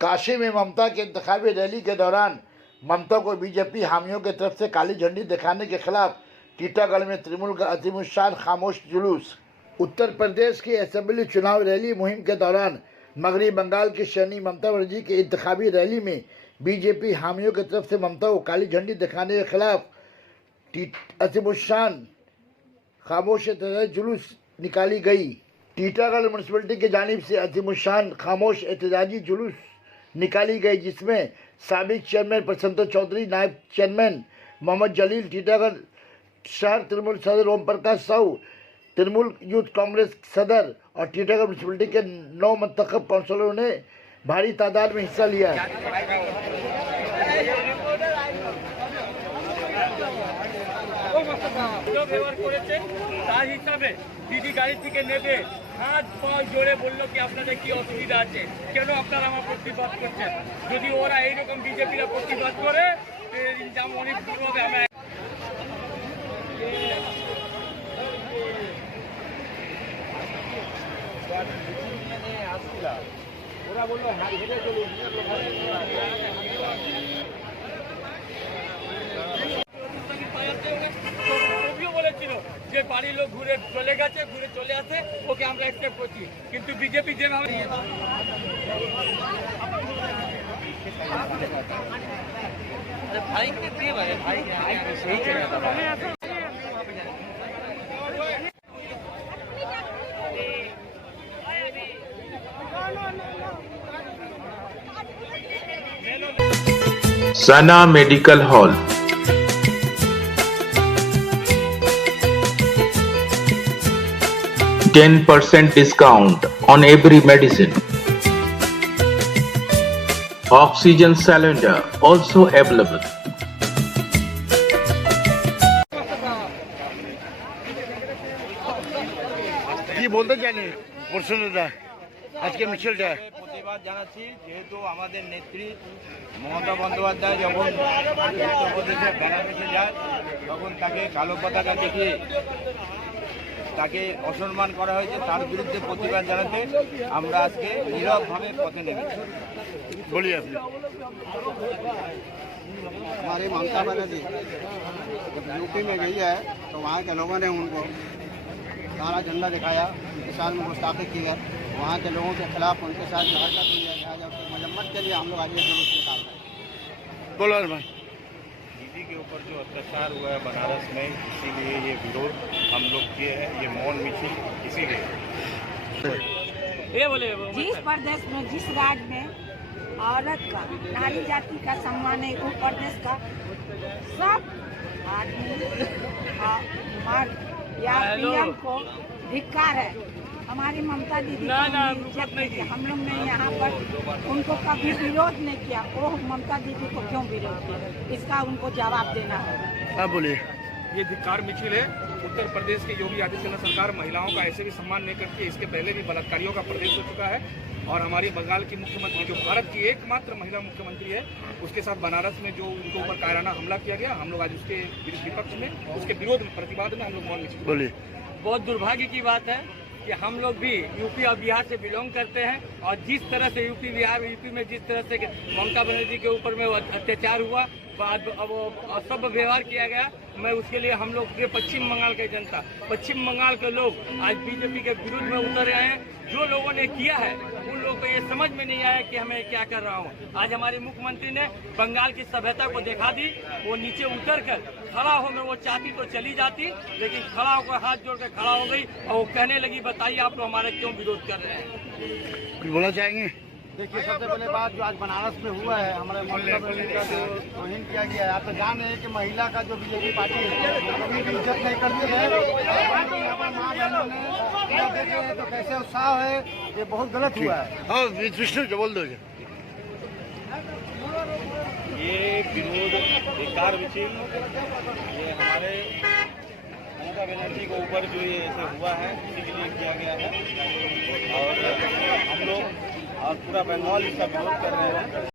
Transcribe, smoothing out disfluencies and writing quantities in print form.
काशी में ममता के इंतखाबी रैली के दौरान ममता को बीजेपी हामियों की तरफ से काली झंडी दिखाने के खिलाफ टीटागढ़ में तृणमूल का अजीमुशान खामोश जुलूस। उत्तर प्रदेश की असेंबली चुनाव रैली मुहिम के दौरान मगरबी बंगाल की शनी ममता बनर्जी की इंतखाबी रैली में बीजेपी हामियों की तरफ से ममता को काली झंडी दिखाने के खिलाफ अजीमुशान खामोश जुलूस निकाली गई। टीटागढ़ म्यूनसिपलिटी की जानिब से अजीमुशान खामोश एहतजाजी जुलूस निकाली गई, जिसमें साबिक चेयरमैन प्रसन्नता चौधरी, नायब चेयरमैन मोहम्मद जलील, टीटागढ़ शहर तृणमूल सदर ओम प्रकाश साहू, तृणमूल यूथ कांग्रेस सदर और टीटागढ़ म्यूनसिपलिटी के 9 मुंतखब काउंसलरों ने भारी तादाद में हिस्सा लिया। তার হিসাবে দিদি গাড়ি থেকে নেবে হাত পা জোরে বললো কি আপনাদের কি অসুবিধা আছে, কেন আপনারা আমার প্রতিবাদ করছেন। যদি ওরা এইরকম বিজেপিরা প্রতিবাদ করে যেমন অনেক দূর হবে। আমি ওরা বললো হেঁটে চলুন, যে বাড়ির লোক ঘুরে চলে গেছে, ঘুরে চলে আসে, ওকে আমরা অ্যাকসেপ্ট করছি, কিন্তু বিজেপি যেভাবে सना medical hall, 10% discount on every medicine. Oxygen cylinder also available. কি বলতে জানি প্রশ্নটা আজকে মিছিলটা প্রতিবাদ জানাচ্ছি, যেহেতু আমাদের নেত্রী মমতা বন্দ্যোপাধ্যায় যখন উত্তরপ্রদেশে বেনারসে যায় তখন তাকে কালো পতাকা দেখিয়ে তাকে অসম্মান করা হয়েছে, তার বিরুদ্ধে প্রতিবাদ জানাতে আমরা আজকে নীরবভাবে পথে নেমেছি। বলি আপনি हमारी ममता बनर्जी जब यूपी में गई है तो वहाँ के लोगों ने उनको काला झंडा दिखाया, उनके साथ में गुस्ताखी की है, वहाँ के लोगों के खिलाफ उनके साथ जो हरकत हुई है लिहाजा उसकी मजम्मत के लिए हम लोग आज ये जुलूस निकाल रहे हैं। बोलो भाई। दीदी के ऊपर जो अत्याचार हुआ है बनारस में, इसीलिए ये विरोध हम लोग किए हैं, ये मौन मिছিল इसीलिए। जिस प्रदेश में, जिस राज्य में औरत का, नारी जाति का सम्मान है, वो प्रदेश का सब आदमी मर्द या पीएम को धिक्कार है। हमारी ममता दीदी को इज्जत नहीं की, हम लोग ने यहाँ पर उनको कभी विरोध नहीं किया, वो ममता दीदी को क्यों विरोध किया, इसका उनको जवाब देना होगा। आप बोलिए। ये धिक्कार मिছিল है। उत्तर प्रदेश के योगी आदित्यनाथ सरकार महिलाओं का ऐसे भी सम्मान नहीं करती है। इसके पहले भी बलात्कारियों का प्रदेश हो चुका है और हमारी बंगाल की मुख्यमंत्री जो भारत की एकमात्र महिला मुख्यमंत्री है, उसके साथ बनारस में जो उनके ऊपर कायराना हमला किया गया, हम लोग आज उसके विपक्ष में, उसके विरोध में, प्रतिवाद में हम लोग मौन मिছিল। बोलिए। बहुत दुर्भाग्य की बात है कि हम लोग भी यूपी और बिहार से बिलोंग करते हैं और जिस तरह से यूपी में जिस तरह से ममता बनर्जी के ऊपर में अत्याचार हुआ, असभ्य व्यवहार किया गया, मैं उसके लिए हम लोग पूरे पश्चिम बंगाल के जनता, पश्चिम बंगाल के लोग आज बीजेपी के विरुद्ध में उतर रहे हैं। जो लोगों ने किया है उन लोगों को ये समझ में नहीं आया कि हमें क्या कर रहा हूँ। आज हमारे मुख्यमंत्री ने बंगाल की सभ्यता को दिखा दी, वो नीचे उतर कर खड़ा होकर, वो चाहती तो चली जाती, लेकिन खड़ा होकर हाथ जोड़ कर खड़ा हो गई और वो कहने लगी बताइए आप लोग हमारे क्यों विरोध कर रहे हैं। कुछ बोलना चाहेंगे? देखिए, सबसे पहले बात जो आज बनारस में हुआ है, हमारे ममता बनर्जी का जो तौहीन किया गया है, आप तो जान रहे हैं कि महिला का जो बीजेपी पार्टी है कभी भी इज्जत नहीं करती है। देखे तो कैसे उत्साह है, ये बहुत गलत हुआ है। हाँ विष्णु जो बोल दो। ये विरोध धिक्कार मिছিল, ये हमारे ममता बनर्जी के ऊपर जो ये ऐसे हुआ है इसी के लिए किया गया है और हम लोग और पूरा बंगाल इसका विरोध कर रहे हैं।